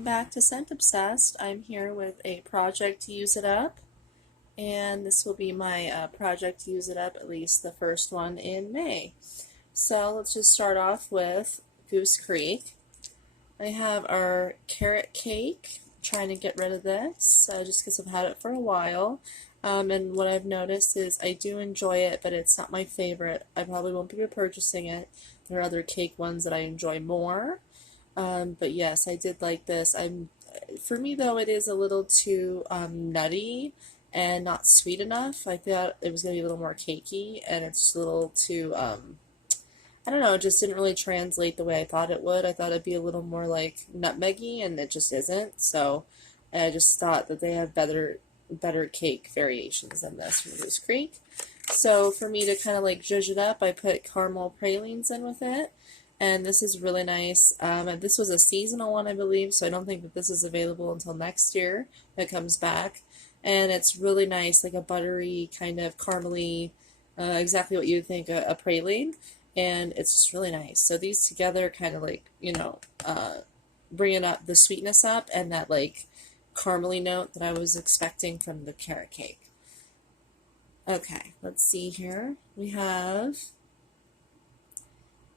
Welcome back to Scent Obsessed. I'm here with a project to use it up, and this will be my project to use it up, at least the first one in May. So let's just start off with Goose Creek. I have our carrot cake. I'm trying to get rid of this just because I've had it for a while. And what I've noticed is I do enjoy it, but it's not my favorite. I probably won't be purchasing it. There are other cake ones that I enjoy more. But yes, I did like this. For me though, it is a little too nutty and not sweet enough. I thought it was gonna be a little more cakey, and it's just a little too I don't know, it just didn't really translate the way I thought it would. I thought it'd be a little more like nutmeggy, and it just isn't. So I just thought that they have better cake variations than this from Goose Creek. So for me to kind of like zhuzh it up, I put caramel pralines in with it, and this is really nice. And this was a seasonal one, I believe, so I don't think that this is available until next year when it comes back. And it's really nice, like a buttery kind of caramely, exactly what you'd think a praline, and it's just really nice. So these together kind of like, bringing up the sweetness up and that like caramely note that I was expecting from the carrot cake. Okay, let's see here. We have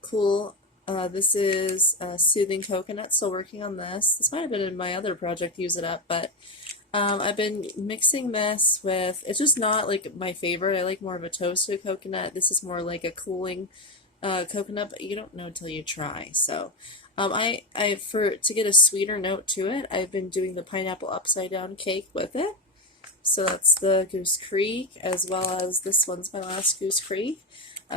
cool. This is Soothing Coconut, still working on this. This might have been in my other project, Use It Up, but I've been mixing this with, it's just not like my favorite. I like more of a toasted coconut. This is more like a cooling coconut, but you don't know until you try. So to get a sweeter note to it, I've been doing the pineapple upside down cake with it. So that's the Goose Creek, as well as this one's my last Goose Creek.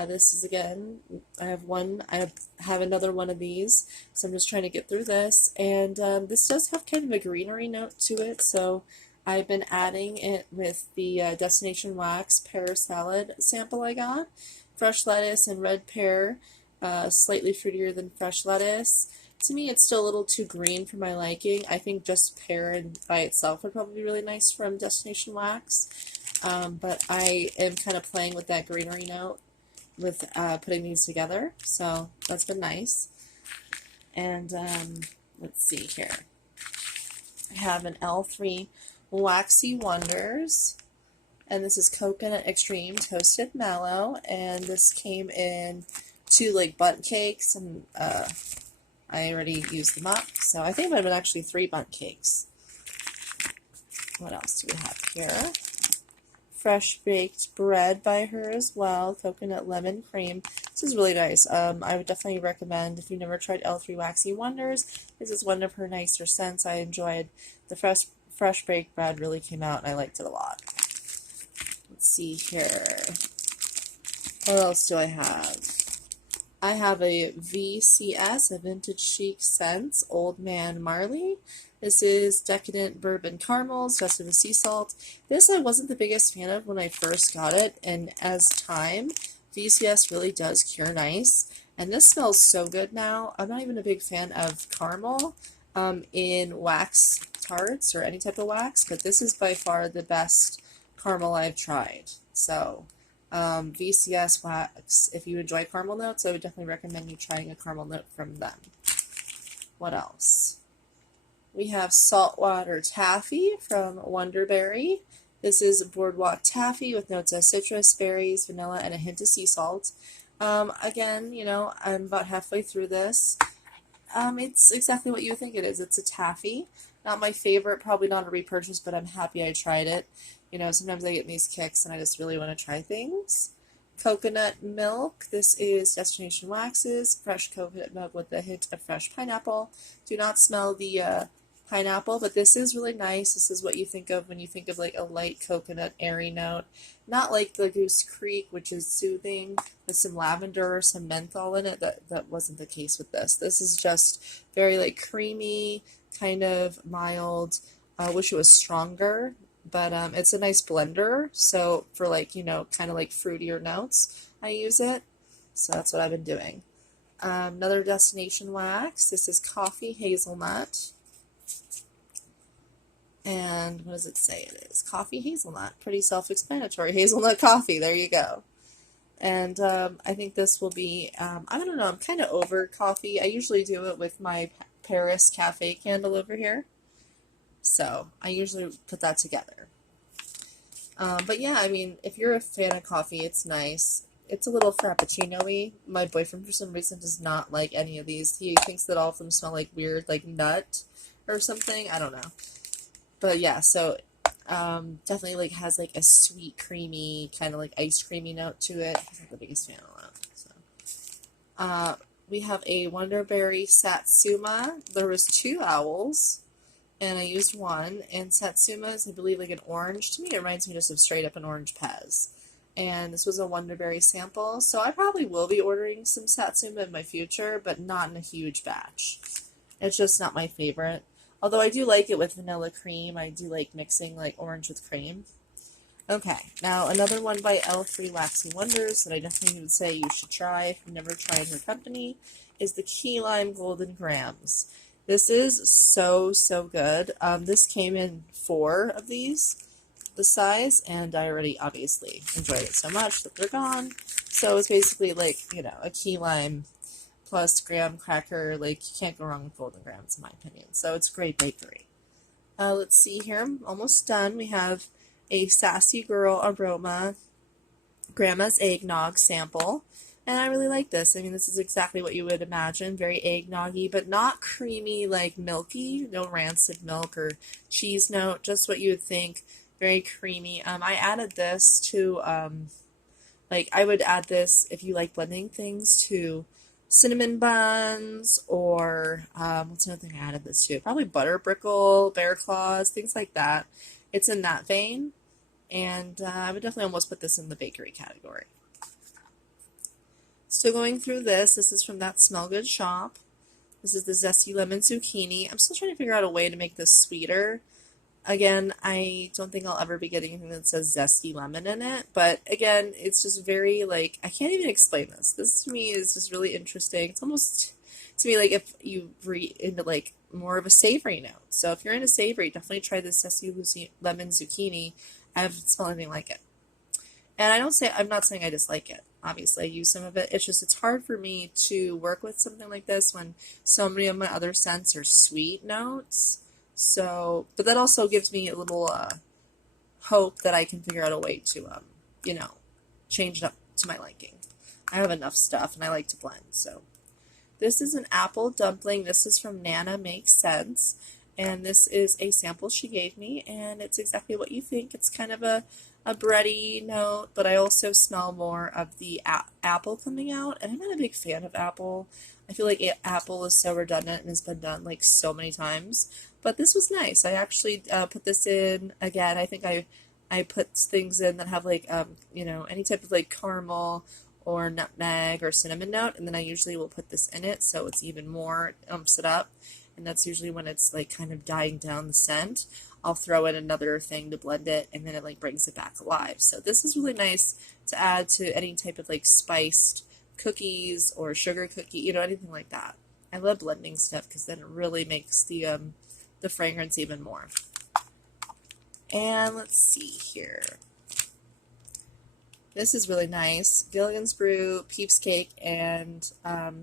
This is again, I have another one of these, so I'm just trying to get through this. And this does have kind of a greenery note to it, so I've been adding it with the Destination Wax pear salad sample I got. Fresh lettuce and red pear, slightly fruitier than fresh lettuce. To me, it's still a little too green for my liking. I think just pear by itself would probably be really nice from Destination Wax. But I am kind of playing with that greenery note with putting these together, so that's been nice. And let's see here. I have an L3 Waxy Wonders, and this is Coconut Extreme Toasted Mallow, and this came in two like bundt cakes, and I already used them up, so I think it might have been actually 3 bundt cakes. What else do we have here? Fresh baked bread by her as well, coconut lemon cream. This is really nice. I would definitely recommend, if you've never tried L3 Waxy Wonders, this is one of her nicer scents. I enjoyed the fresh baked bread, really came out, and I liked it a lot. Let's see here. What else do I have? I have a VCS, a Vintage Chic Scents, Old Man Marley. This is Decadent Bourbon Caramels, Festive with Sea Salt. This I wasn't the biggest fan of when I first got it, and as time, VCS really does cure nice. And this smells so good now. I'm not even a big fan of caramel in wax tarts or any type of wax, but this is by far the best caramel I've tried. So VCS wax, if you enjoy caramel notes, I would definitely recommend you trying a caramel note from them. What else? We have Saltwater Taffy from Wonderberry. This is Boardwalk Taffy with notes of citrus, berries, vanilla, and a hint of sea salt. Again, I'm about halfway through this. It's exactly what you think it is. It's a taffy. Not my favorite, probably not a repurchase, but I'm happy I tried it. Sometimes I get these kicks and I just really want to try things. Coconut milk. This is Destination Waxes. Fresh coconut milk with a hint of fresh pineapple. Do not smell the pineapple, but this is really nice. This is what you think of when you think of like a light coconut airy note. Not like the Goose Creek, which is soothing, with some lavender or some menthol in it. That wasn't the case with this. This is just very like creamy, kind of mild. I wish it was stronger, but it's a nice blender. So for like, kind of like fruitier notes, I use it. So that's what I've been doing. Another Destination Wax. This is Coffee Hazelnut. And what does it say it is? Coffee hazelnut. Pretty self-explanatory. Hazelnut coffee. There you go. And I think this will be, I don't know, I'm kind of over coffee. I usually do it with my Paris Cafe candle over here. So I usually put that together. But yeah, I mean, if you're a fan of coffee, it's nice. It's a little frappuccino-y. My boyfriend, for some reason, does not like any of these. He thinks that all of them smell like weird, like nut or something. I don't know. But yeah, so definitely like has like a sweet, creamy, kind of like ice creamy note to it. He's not the biggest fan of that. So. We have a Wonderberry Satsuma. There was 2 owls, and I used one. And Satsuma is, I believe, like an orange. To me, it reminds me just of straight up an orange Pez. And this was a Wonderberry sample, so I probably will be ordering some Satsuma in my future, but not in a huge batch. It's just not my favorite. Although I do like it with vanilla cream. I do like mixing like orange with cream. Okay, now another one by L3 Waxy Wonders that I definitely would say you should try if you've never tried her company is the Key Lime Golden Grams. This is so, so good. This came in 4 of these, the size, and I already obviously enjoyed it so much that they're gone. So it's basically like, you know, a key lime plus graham cracker. Like, you can't go wrong with Golden Grams, in my opinion. So it's great bakery. Let's see here. I'm almost done. We have a Sassy Girl Aroma Grandma's Eggnog sample. And I really like this. I mean, this is exactly what you would imagine. Very eggnoggy, but not creamy, like milky. No rancid milk or cheese note. Just what you would think. Very creamy. I added this to, like, I would add this if you like blending things to cinnamon buns or, what's another thing I added this to? Probably butter brickle, bear claws, things like that. It's in that vein. And I would definitely almost put this in the bakery category. So going through this is from That Smell Good shop. This is the Zesty Lemon Zucchini. I'm still trying to figure out a way to make this sweeter. Again, I don't think I'll ever be getting anything that says zesty lemon in it, but again, it's just very, like, I can't even explain this. This to me is just really interesting. It's almost, to me, like if you read into, like, more of a savory note. So if you're into savory, definitely try this Zesty Lemon Zucchini. I haven't smelled anything like it. And I'm not saying I dislike it. Obviously, I use some of it. It's just, it's hard for me to work with something like this when so many of my other scents are sweet notes. So, but that also gives me a little hope that I can figure out a way to, you know, change it up to my liking. I have enough stuff and I like to blend. So, this is an apple dumpling. This is from Nana Makes Sense. And this is a sample she gave me, and it's exactly what you think. It's kind of a bready note, but I also smell more of the apple coming out, and I'm not a big fan of apple. I feel like apple is so redundant and has been done like so many times, but this was nice. I actually put this in, again, I think I put things in that have like, you know, any type of like caramel or nutmeg or cinnamon note, and then I usually will put this in it so it's even more, umps it up. And that's usually when it's like kind of dying down the scent. I'll throw in another thing to blend it, and then it like brings it back alive. So this is really nice to add to any type of like spiced cookies or sugar cookie, you know, anything like that. I love blending stuff because then it really makes the fragrance even more. And let's see here. This is really nice. Gilligan's Brew, Peeps Cake, and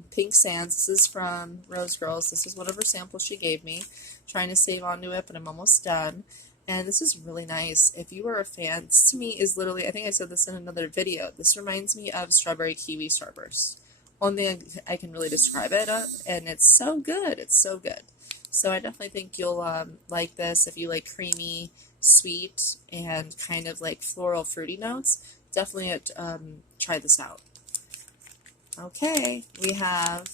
Pink Sands. This is from Rose Girls. This is one of her samples she gave me. Trying to save onto it, but I'm almost done. And this is really nice. If you are a fan, this to me is literally, I think I said this in another video, this reminds me of Strawberry Kiwi Starburst. Only I can really describe it, and it's so good. It's so good. So I definitely think you'll like this if you like creamy, sweet, and kind of like floral fruity notes. Definitely try this out. Okay, we have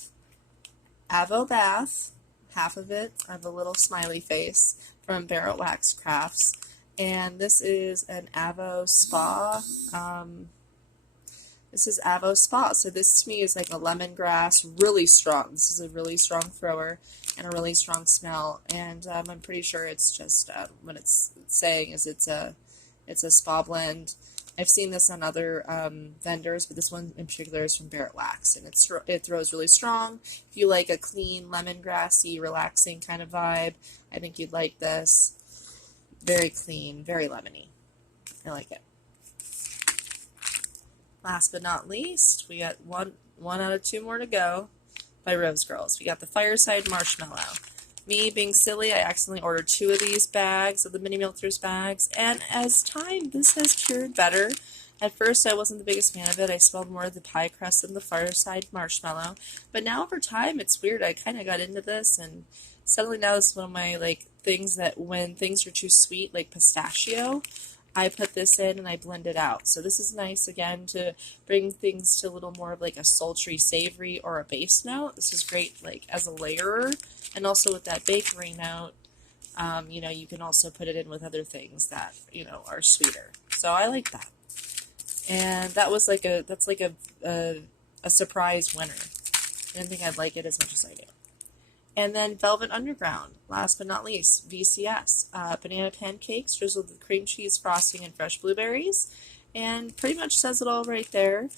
Avo Bath, half of it. I have a little smiley face from Barrett Wax Crafts. And this is an Avo Spa. This is Avo Spa. So this to me is like a lemongrass, really strong. This is a really strong thrower and a really strong smell. And I'm pretty sure it's just what it's saying is it's a spa blend. I've seen this on other vendors, but this one in particular is from Barrett Wax, and it throws really strong. If you like a clean, lemongrassy, relaxing kind of vibe, I think you'd like this. Very clean, very lemony. I like it. Last but not least, we got one out of 2 more to go by Rose Girls. We got the Fireside Marshmallow. Me being silly, I accidentally ordered 2 of these bags of the Mini Melters bags, and as time, this has cured better. At first, I wasn't the biggest fan of it. I smelled more of the pie crust than the Fireside marshmallow. But now, over time, it's weird. I kind of got into this, and suddenly now it's one of my like things that when things are too sweet, like pistachio, I put this in and I blend it out. So this is nice again to bring things to a little more of like a sultry, savory, or a base note. This is great like as a layerer, and also with that bakery note. You know, you can also put it in with other things that you know are sweeter. So I like that. And that was like a surprise winner. I didn't think I'd like it as much as I do. And then Velvet Underground, last but not least, VCS. Banana pancakes drizzled with cream cheese frosting and fresh blueberries. And pretty much says it all right there.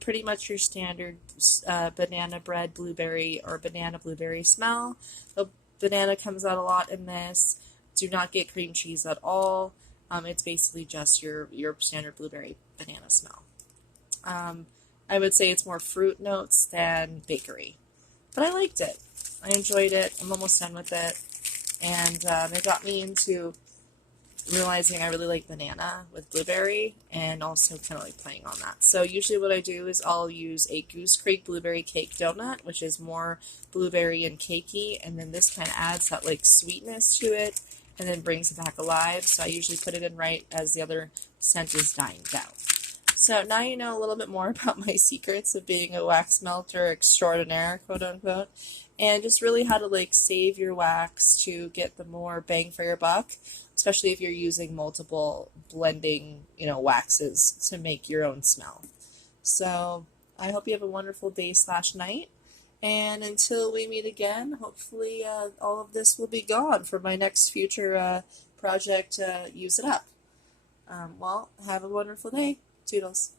Pretty much your standard banana bread blueberry or banana blueberry smell. The banana comes out a lot in this. Do not get cream cheese at all. It's basically just your standard blueberry banana smell. I would say it's more fruit notes than bakery. But I liked it. I enjoyed it. I'm almost done with it. And it got me into realizing I really like banana with blueberry and also kind of like playing on that. So usually what I do is I'll use a Goose Creek blueberry cake donut, which is more blueberry and cakey, and then this kind of adds that like sweetness to it and then brings it back alive. So I usually put it in right as the other scent is dying down. So now you know a little bit more about my secrets of being a wax melter extraordinaire, quote unquote, and just really how to like save your wax to get the more bang for your buck, especially if you're using multiple blending, you know, waxes to make your own smell. So I hope you have a wonderful day/night. And until we meet again, hopefully all of this will be gone for my next future project, Use It Up. Well, have a wonderful day. Toodles.